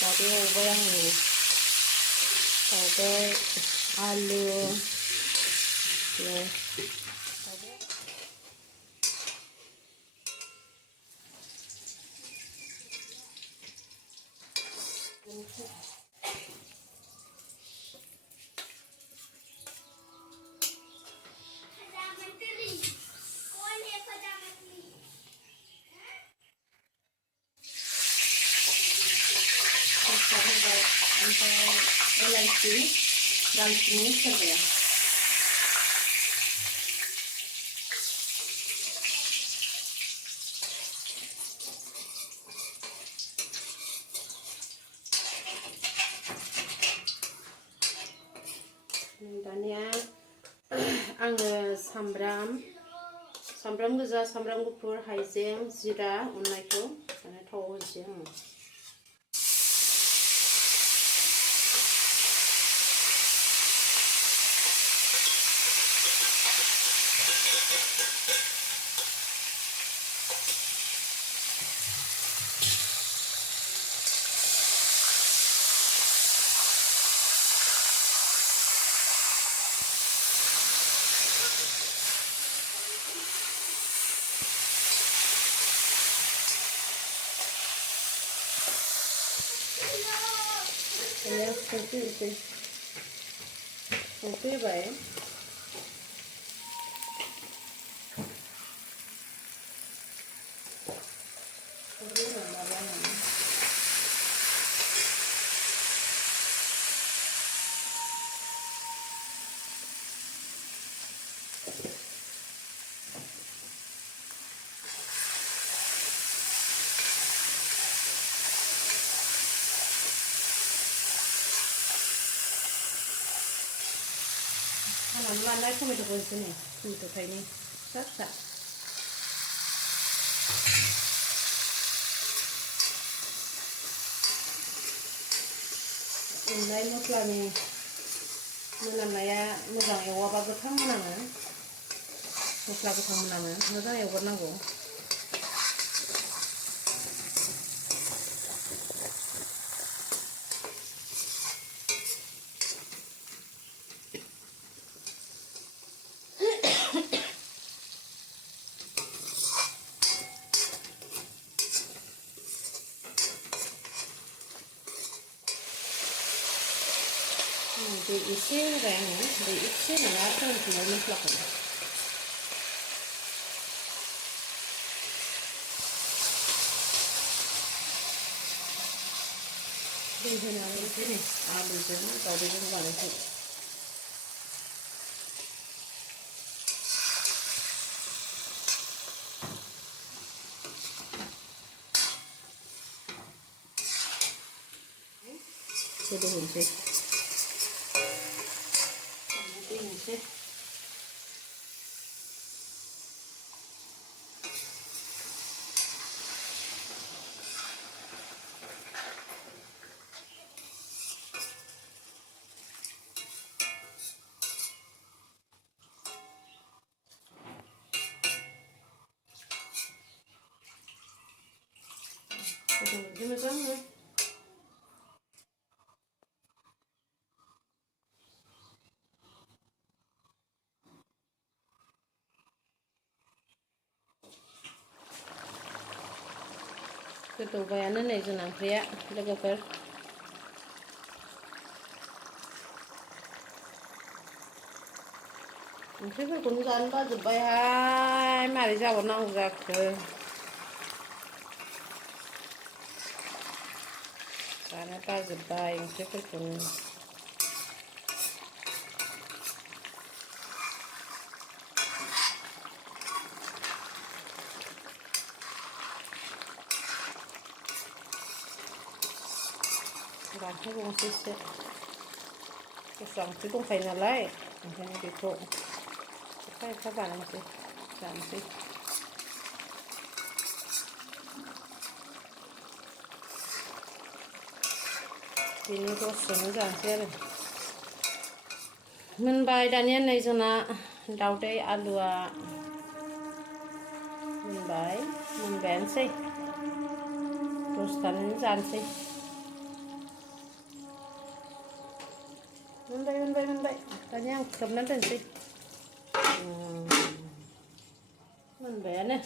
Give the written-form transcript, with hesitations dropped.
दाउदै एवबाय आङो दाउदै आलु ओमफ्राय इलाइचि दालचिनि सोरबाया दानिया आङो सामब्राम गोजा सामब्राम गुफुर हाइजें जिरा उननायखौ माने थावआव होनोसै आङो दानिया संख्रि होबाय हानानै लानाय टमेट'खौ होनोसै नै टमेट' थाइनै फिसा फिसा उननाय मस्लानि मोनामनाया मोजां एवाबा गोथां मोनामो मस्ला गोथां मोनामो मोजां एवग्रोनांगौ दै एसे होबाय आङो दै एसे होना फोमोनफिनबाय मस्लाखौ दै होनानै बिदिनो आलुजों दाउदैजों बानायसै गोदौ होनोसै दै होनोसै मोजांनो गोदौबायानो नै जोंना ओंख्रिया लोगोफोर ओंख्रिफोरखौनो जानो बाजोब्बायहाय मारै जाबावनांगौ जाखो जानो बाजोब्बाय ओंख्रिफोरखौनो रानहो गंसेसो दस्रा ओंख्रि दंखायो नालाय ओंखायनो बेखौ एफा एफा बानायनोसै जानोसै बेनि रसजोंनो जानोसै आरो मोनबाय दानिया नै जोंना दाउदै आलुआ मोनबायानोसै दसे थानानै जानोसै Mình bay. Tanya ang cầm nandun si. Mình bé nè.